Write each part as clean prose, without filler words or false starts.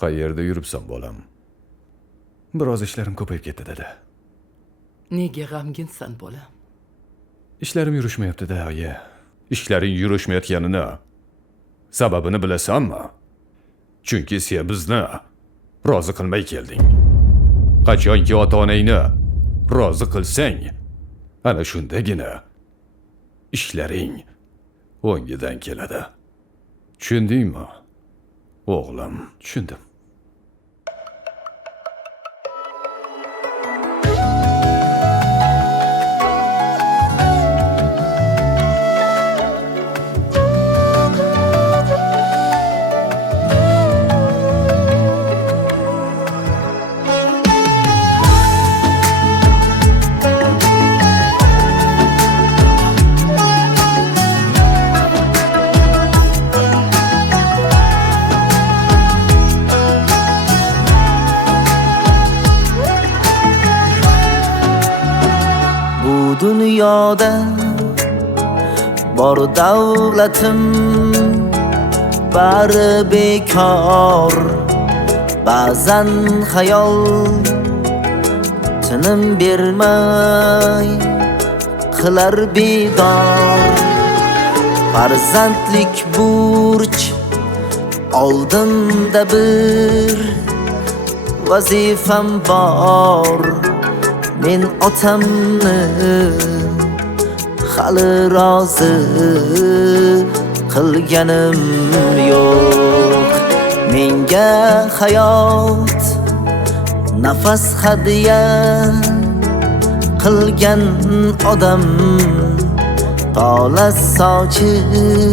Qayerda yuribsan, bolam? Biroz ishlarim ko'payib ketdi, dedi. Nega g'amginsan, bolam? Ishlarim yurishmayapti-da, oyi. Ishlaring yurishmayotganini sababini bilasanmi? Chunki sen bizni rozi qilmay kelding. Qachonki ota-onangni rozi qilsang, ana shundagina ishlaring o'ngidan keladi. Tushundingmi? O'g'lim, tushundim. Dunyoda bor davlatim bari bekor. Ba'zan xayol tinim bermay qilar bedor. Farzandlik burch oldimda bir vazifam bor. Men otamni hali rozi qilganim yo'q. Menga hayot nafas hadiya qilgan odam tola sochiga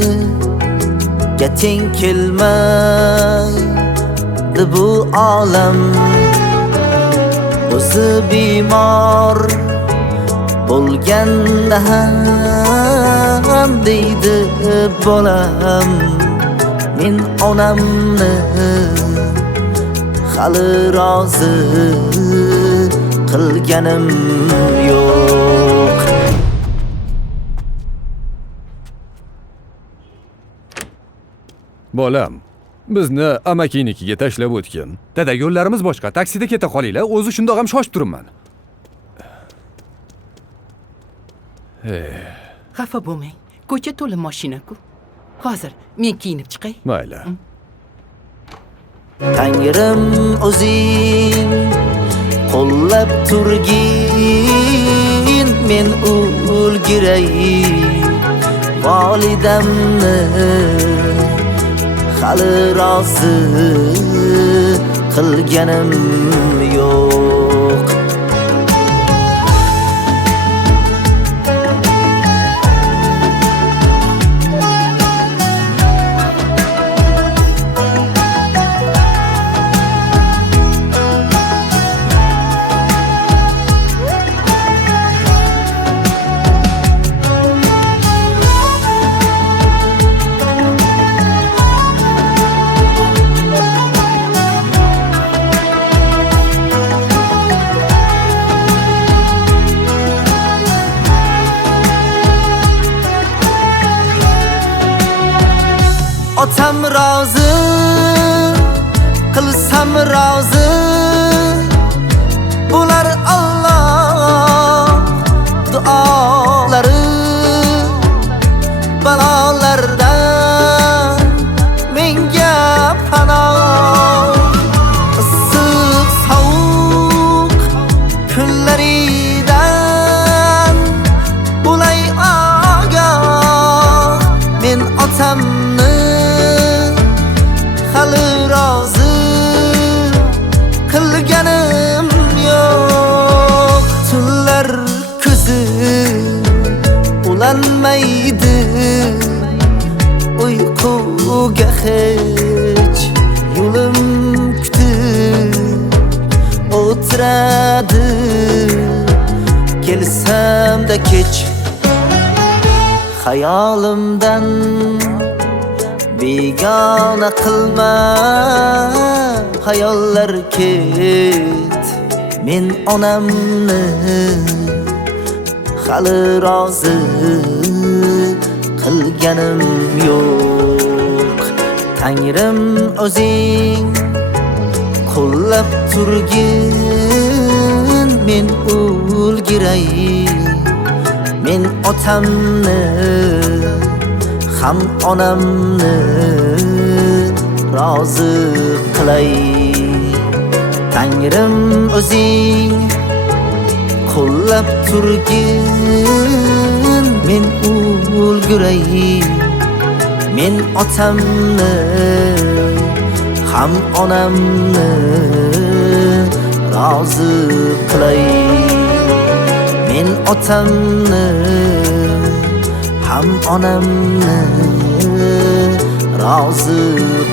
teng kelmaydi bu olam. O'zi bemor bo'lganda ham deydi bolam, men onamni hali rozi qilganim yo'q. Bolam, bizni amakinikiga tashlab o'tgan. Dada, yo'llarimiz boshqa. Taksida keta qolinglar. O'zi shundoq ham shoshib turibman. Xafa bo'lmang. Ko'cha to'la mashina-ku. Hozir men kiyinib chiqay. Mayli. Tangrim o'zing qo'llab turgin, men o'lgiray volidamni hali rozi qilganim yo'q. Otam rozi qilsam rozi bo'lar Alloh duolari. Balolardan menga panoh, issiq sovuq kunlaridan bo'lay ogoh. Men otamni hali rozi qilganim yo'q. Tunlar ko'zi ulanmaydi, uyquga hech yo'lim kutib o'tiradi. Kelsam-da kech hayolimdan begona qilma hayollar ket. Men onamni hali rozi qilganim yo'q. Tangrim o'zing qo'llab turgin men o'lgiray men otamni ham onamni rozi qilay Tangrim o'zing qo'llab turgin men o'lgiray men otamni ham onamni rozi qilay men otamni ham onamni rozi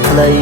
qilay